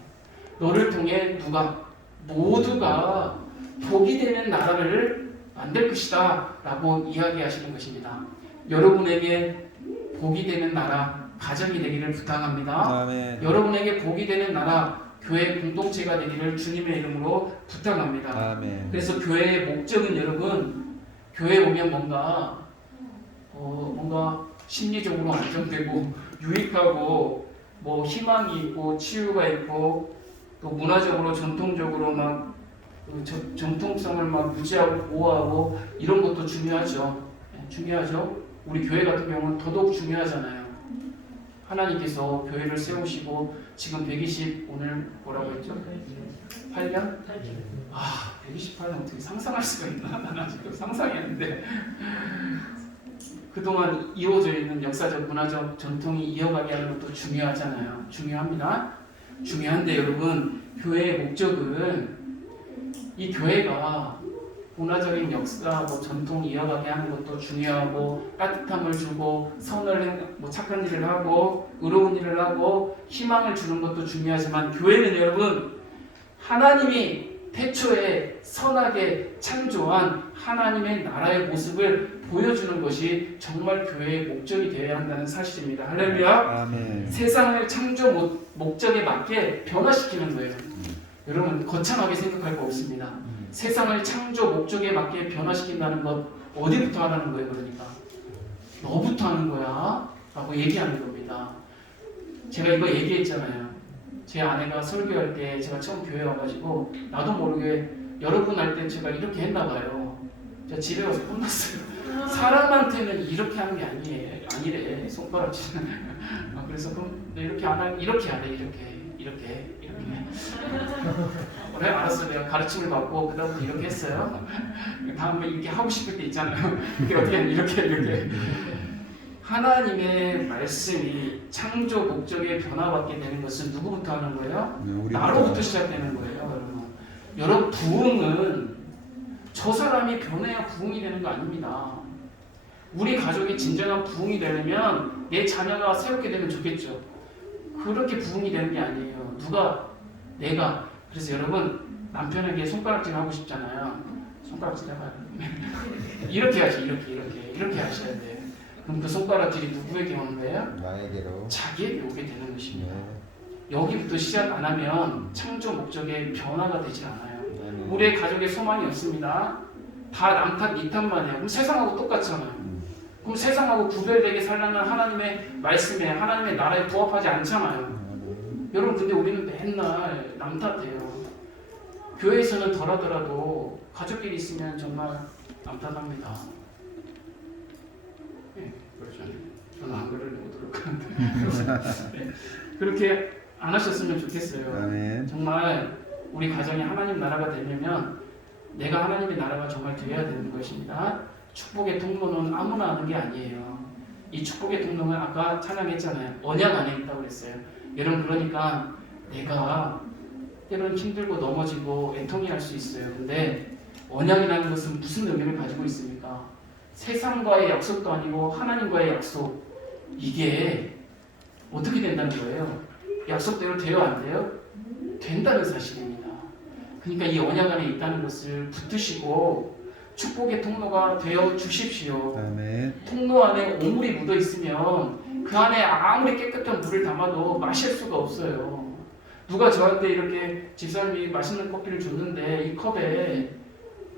너를 통해 모두가 복이 되는 나라를 만들 것이다 라고 이야기하시는 것입니다. 여러분에게 복이 되는 나라, 가정이 되기를 부탁합니다. 아멘. 여러분에게 복이 되는 나라, 교회 공동체가 되기를 주님의 이름으로 부탁합니다. 아멘. 그래서 교회의 목적은 여러분, 교회 오면 뭔가 심리적으로 안정되고 유익하고 뭐 희망이 있고 치유가 있고 또 문화적으로 전통적으로 막 정통성을 막 유지하고 보호하고 이런 것도 중요하죠. 중요하죠. 우리 교회 같은 경우는 더더욱 중요하잖아요. 하나님께서 교회를 세우시고 지금 120 오늘 뭐라고 했죠? 8년? 128년 어떻게 상상할 수가 있나? 난 아직도 상상이 안 돼. 그동안 이어져 있는 역사적 문화적 전통이 이어가게 하는 것도 중요하잖아요. 중요합니다. 중요한데 여러분, 교회의 목적은 이 교회가 문화적인 역사, 전통 이어가게 하는 것도 중요하고 따뜻함을 주고 선을 착한 일을 하고 의로운 일을 하고 희망을 주는 것도 중요하지만 교회는 여러분 하나님이 태초에 선하게 창조한 하나님의 나라의 모습을 보여주는 것이 정말 교회의 목적이 되어야 한다는 사실입니다. 할렐루야. 아멘. 세상을 창조 목적에 맞게 변화시키는 거예요. 여러분 거창하게 생각할 거 없습니다. 세상을 창조 목적에 맞게 변화시킨다는 것 어디부터 하라는 거예요? 그러니까 너부터 하는 거야 라고 얘기하는 겁니다. 제가 이거 얘기했잖아요. 제 아내가 설교할 때 제가 처음 교회 와가지고 나도 모르게 여러분 할 때 제가 이렇게 했나 봐요. 제가 집에 가서 혼났어요. 사람한테는 이렇게 하는 게 아니래 손가락질은. 그래서 그럼 이렇게 안 할, 이렇게 하래. 이렇게 그래 알았어. 내가 가르침을 받고 그다음부터 이렇게 했어요. 다음에 이렇게 하고 싶을 때 있잖아요. 이게 어떻게 하면 이렇게 하나님의 말씀이 창조 목적에 변화받게 되는 것은 누구부터 하는 거예요? 나로부터 시작되는 거예요. 여러분 부흥은 저 사람이 변해야 부흥이 되는 거 아닙니다. 우리 가족이 진정한 부흥이 되려면 내 자녀가 새롭게 되면 좋겠죠. 그렇게 부흥이 되는 게 아니에요. 내가. 그래서 여러분 남편에게 손가락질 하고 싶잖아요. 손가락질 해봐요. 이렇게 하지. 이렇게 하셔야 돼. 그럼 그 손가락질이 누구에게 오는 거예요? 나에게로. 자기에게 오게 되는 것입니다. 네. 여기부터 시작 안 하면 창조 목적의 변화가 되지 않아요. 네. 우리의 가족에 소망이 없습니다. 다 남 탓, 니 탓만 해요. 그럼 세상하고 똑같잖아요. 그럼 세상하고 구별되게 살려는 하나님의 말씀에, 하나님의 나라에 부합하지 않잖아요. 여러분 근데 우리는 맨날 남 탓해요. 교회에서는 덜하더라도 가족끼리 있으면 정말 남 탓합니다. 네, 그렇죠. 저는 안 그러려고 노력하는데 네, 그렇게 안 하셨으면 좋겠어요. 아멘. 정말 우리 가정이 하나님 나라가 되려면 내가 하나님의 나라가 정말 되어야 되는 것입니다. 축복의 통로는 아무나 하는 게 아니에요. 이 축복의 통로는 아까 찬양했잖아요. 언약 안에 있다고 그랬어요. 여러분 그러니까 내가 때로는 힘들고 넘어지고 애통이 할 수 있어요. 근데 언약이라는 것은 무슨 의미를 가지고 있습니까? 세상과의 약속도 아니고 하나님과의 약속. 이게 어떻게 된다는 거예요? 약속대로 돼요? 안 돼요? 된다는 사실입니다. 그러니까 이 언약 안에 있다는 것을 붙드시고 축복의 통로가 되어 주십시오. 아멘. 통로 안에 오물이 묻어 있으면 그 안에 아무리 깨끗한 물을 담아도 마실 수가 없어요. 누가 저한테 이렇게 집사님이 맛있는 커피를 줬는데 이 컵에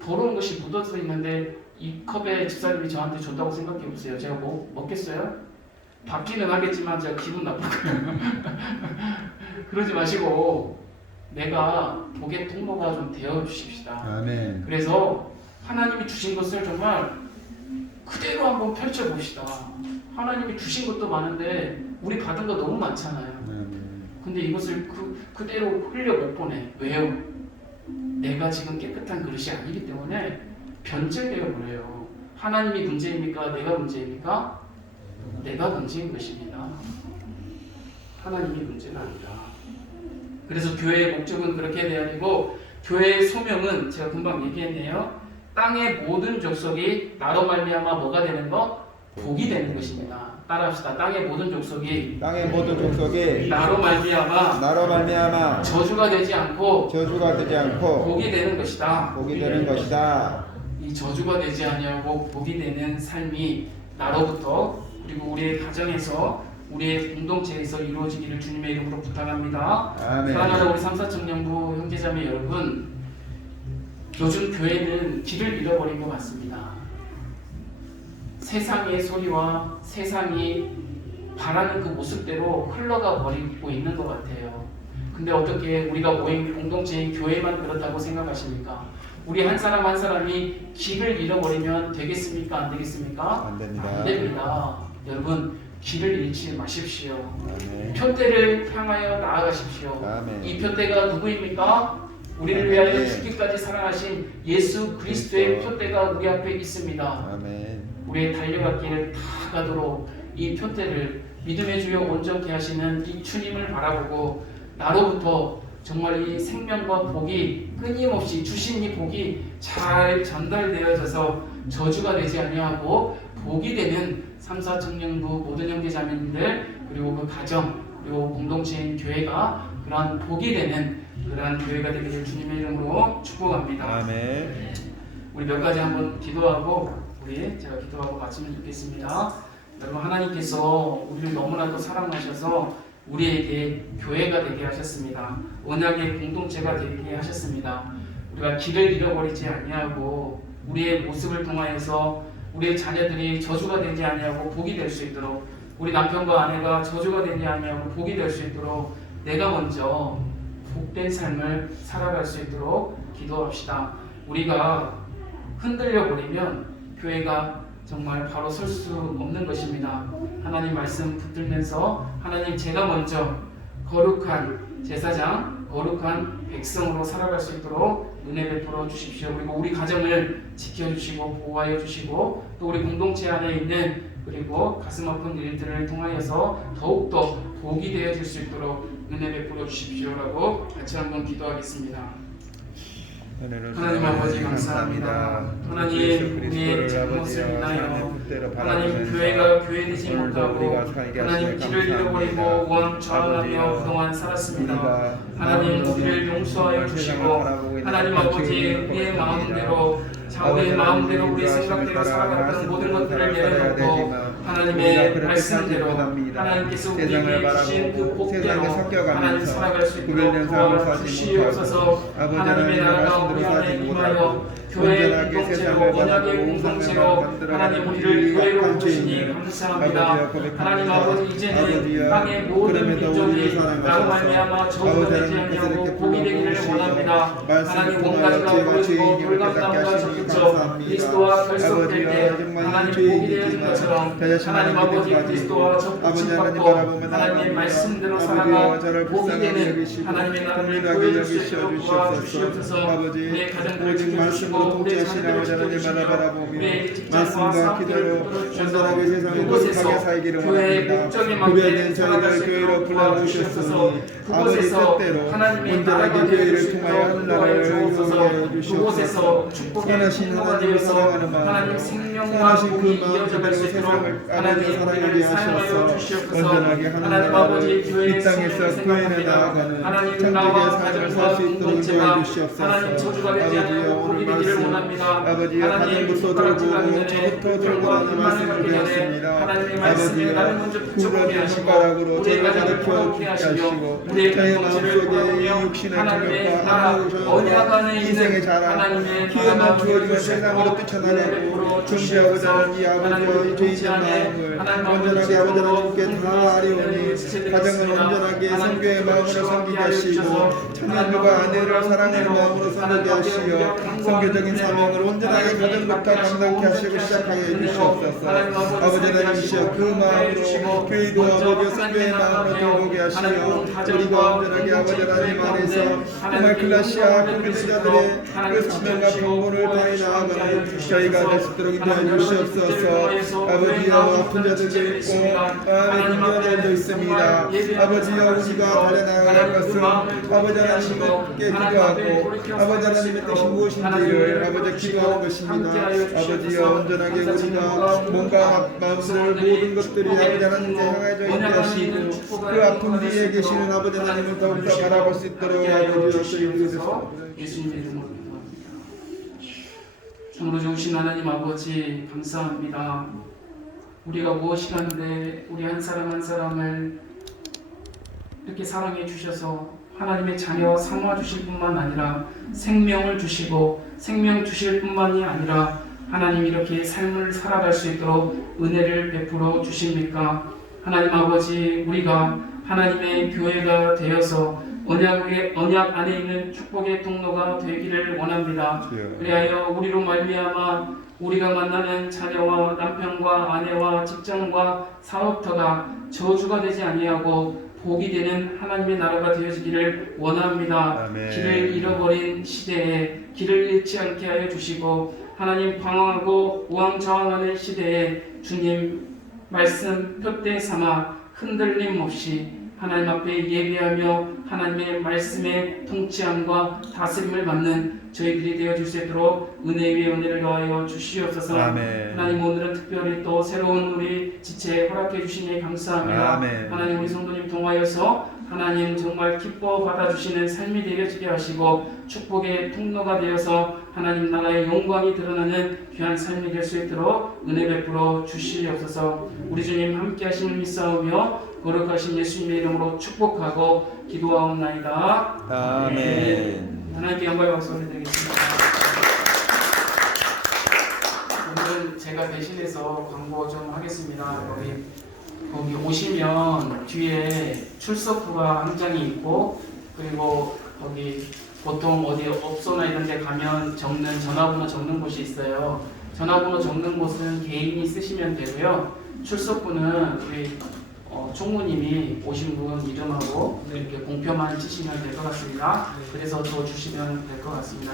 더러운 것이 묻어져 있는데 이 컵에 집사님이 저한테 줬다고 생각해 보세요. 제가 먹겠어요? 받기는 하겠지만 제가 기분 나쁠 거예요. 그러지 마시고 내가 복의 통로가 좀 되어 주십시다. 아멘. 그래서 하나님이 주신 것을 정말 그대로 한번 펼쳐 봅시다. 하나님이 주신 것도 많은데 우리 받은 거 너무 많잖아요. 근데 이것을 그대로 흘려 못 보내. 왜요? 내가 지금 깨끗한 그릇이 아니기 때문에 변질되어 버려요. 하나님이 문제입니까? 내가 문제입니까? 내가 문제인 것입니다. 하나님이 문제가 아니다. 그래서 교회의 목적은 그렇게 돼야 되고 교회의 소명은 제가 금방 얘기했네요. 땅의 모든 족속이 나로 말미암아 뭐가 되는 것? 복이 되는 것입니다. 따라합시다. 땅의 모든 족속이 나로 말미암아 저주가 되지 않고 복이 되는 것이다. 이 저주가 되지 아니하고 복이 되는 삶이 나로부터 그리고 우리의 가정에서 우리의 공동체에서 이루어지기를 주님의 이름으로 부탁합니다. 아멘. 사랑하는 우리 삼사청년부 형제자매 여러분, 요즘 교회는 길을 잃어버린 것 같습니다. 세상의 소리와 세상이 바라는 그 모습대로 흘러가 버리고 있는 것 같아요. 근데 어떻게 우리가 모인 공동체인 교회만 그렇다고 생각하십니까? 우리 한 사람 한 사람이 길을 잃어버리면 되겠습니까? 안 되겠습니까? 안 됩니다. 안 됩니다. 여러분 길을 잃지 마십시오. 아멘. 표대를 향하여 나아가십시오. 아멘. 이 표대가 누구입니까? 우리를 위하여 아멘. 죽기까지 사랑하신 예수 그리스도의 표대가 우리 앞에 있습니다. 아멘. 우리의 달려갈 길을 다 가도록 이 표대를 믿음의 주요 온전케 하시는 이 주님을 바라보고 나로부터 정말 이 생명과 복이 끊임없이 주신 이 복이 잘 전달되어져서 저주가 되지 아니하고 복이 되는 3, 4 청년부 모든 형제자매님들 그리고 그 가정 그리고 공동체인 교회가 그러한 복이 되는 그러한 교회가 되기를 주님의 이름으로 축복합니다. 아멘. 우리 몇 가지 한번 기도하고 제가 기도하고 마치면 좋겠습니다. 여러분 하나님께서 우리를 너무나도 사랑하셔서 우리에게 교회가 되게 하셨습니다. 언약의 공동체가 되게 하셨습니다. 우리가 길을 잃어버리지 아니하고 우리의 모습을 통하여서 우리의 자녀들이 저주가 되지 아니하고 복이 될 수 있도록 우리 남편과 아내가 저주가 되지 아니하고 복이 될 수 있도록 내가 먼저 복된 삶을 살아갈 수 있도록 기도합시다. 우리가 흔들려 버리면 교회가 정말 바로 설 수 없는 것입니다. 하나님 말씀 붙들면서 하나님 제가 먼저 거룩한 제사장, 거룩한 백성으로 살아갈 수 있도록 은혜 베풀어 주십시오. 그리고 우리 가정을 지켜주시고 보호하여 주시고 또 우리 공동체 안에 있는 그리고 가슴 아픈 일들을 통하여서 더욱더 복이 되어질 수 있도록 은혜 베풀어 주십시오라고 같이 한번 기도하겠습니다. 하나님 아버지 감사합니다. 하나님 우리의 잘못을 인하여 하나님 교회가 교회되지 못하고 하나님 길을 잃어버리고 우왕좌왕하며 그동안 살았습니다. 하나님 우리를 용서하여 주시고 하나님 아버지 우리의 마음대로 우리의 마음대로 우리 생각대로 살아갔던 모든 것들을 내려놓고 하나님의 말씀대로 하나님께서 우리에게 주신 그 복대로 하나님 살아갈 수 있도록 도와주시옵소서. 하나님의 나라가 우리 안에 임하여 교회의 공동체로 언약의 공동체로 하나님 우리를 교회로 부르시니 감사합니다. 하나님 아버지 이제는 땅의 모든 민족이 나로 말미암아 저주가 되지 아니하고 복이 되기를 원합니다. 하나님 몸가지가 부러지고 돌감나무가 적그쳐 그리스도와 결속될 때 하나님 복이 되어진 것처럼 하나님 아버지 그리스도와 접붙임받고 하나님의 말씀대로 살아가 복이 되는 하나님의 나라를 보여줄 수 있도록 도와주시옵소서. 우리의 가정들을 지켜주시고 우리의 자녀들을 지켜주시며 우리의 직장과 기도로 온전하게 세상을 거룩하게 살기를 원합니다. 목적에 맞게 살아갈 수 있도록 도와주시옵소서. 그곳에서 하나님의 나라가 교회를 통하여 나라를 이루게 주시옵소서. 축복의 통로가 되어서 하나님 생명과 복이 이어져갈 수 있도록 하나님 우리를 사용하여 주시옵소서. 하나님 아버지 교회의 땅에서 교회에 나아가는 하나님 나와 가정과 공동체가 주시옵소서. 하나님 저주가 되지 않고 복이 되기를 원합니다. 아버지여 가정부터 들고 저부터 들고 하는 말씀을 드렸습니다. 하나님의 말씀에 나를 먼저 붙여보게 하시고 손가락으로 우리의 저를 가정을 가르쳐 거룩히 주게 하시며 하시고 우리의 저희 공동체를 마음속에 거룩하며 육신의 하나님의 능력과 나라 아무로 언약 안에 인생의 있는 자랑 하나님의 기회만 나라가 주어지면 세상으로 뛰쳐나가고 존재하고자 하는 이 아버지의 죄인된 마음을 온전하게 아버지 하나님께 다 아리오니 가정을 온전하게 성교의 마음으로 섬기게 하시고 자녀들과 아내를 사랑하는 마음으로 섬기게 하시어 성교적인 사명을 온전하게 가정부터 감당케 하시고 시작하게 해주시옵소서. 아버지 하나님이시여 그 마음으로 교회도 아버지여 성교의 마음으로 돌보게 하시며 우리가 온전하게 아버지 하나님 안에서 정말 클라시아 공동체자들의 그 사명과 병고를 다해 나아가는 저희가 될 수 있도록 인도해 주시옵소서. 아버지여 아픈 자들도 있고 힘든 자들도 있습니다. 아버지여 우리가 달려나갈 것은 아버지 하나님께 기도하고 아버지 하나님의 뜻이 무엇인지를 아버지 기도하는 것입니다. 아버지여 온전하게 우리가 몸과 마음을 모든 것들이 아버지 하나님께 향해져 있게 하시고 그 아픈 뒤에 계시는 아버지 하나님을 더욱더 바라볼 수 있도록 아버지여 저희들에서 예수님의 이름으로 기도합니다. 참으로 좋으신 하나님 아버지 감사합니다. 우리가 무엇이 한데 우리 한 사람 한 사람을 이렇게 사랑해 주셔서 하나님의 자녀 삼아 주실 뿐만 아니라 생명을 주시고 생명 주실 뿐만이 아니라 하나님 이렇게 삶을 살아갈 수 있도록 은혜를 베풀어 주십니까? 하나님 아버지 우리가 하나님의 교회가 되어서 언약 안에 있는 축복의 통로가 되기를 원합니다. 그리하여 우리로 말미암아 우리가 만나는 자녀와 남편과 아내와 직장과 사업터가 저주가 되지 아니하고 복이 되는 하나님의 나라가 되어지기를 원합니다. 아멘. 길을 잃어버린 시대에 길을 잃지 않게 하여 주시고 하나님 방황하고 우왕좌왕하는 시대에 주님 말씀 표대 삼아 흔들림 없이 하나님 앞에 예배하며 하나님의 말씀의 통치함과 다스림을 받는 저희들이 되어줄 수 있도록 은혜 위에 은혜를 더하여 주시옵소서. 아멘. 하나님 오늘은 특별히 또 새로운 우리 지체에 허락해 주시니 감사합니다. 아멘. 하나님 우리 성도님 통하여서 하나님 정말 기뻐 받아주시는 삶이 되어지게 하시고 축복의 통로가 되어서 하나님 나라의 영광이 드러나는 귀한 삶이 될 수 있도록 은혜 베풀어 주시옵소서. 우리 주님 함께 하심을 믿사오며 거룩하신 예수님의 이름으로 축복하고 기도하옵나이다. 아멘. 하나님께 영광의 박수 올려드리겠습니다. 오늘은 제가 대신해서 광고 좀 하겠습니다. 거기 오시면 뒤에 출석부가 한 장이 있고, 그리고 거기 보통 어디 업소나 이런 데 가면 적는 전화번호 적는 곳이 있어요. 전화번호 적는 곳은 개인이 쓰시면 되고요. 출석부는 우리 총무님이 오신 분 이름하고 이렇게 공표만 치시면 될 것 같습니다. 그래서 더 주시면 될 것 같습니다.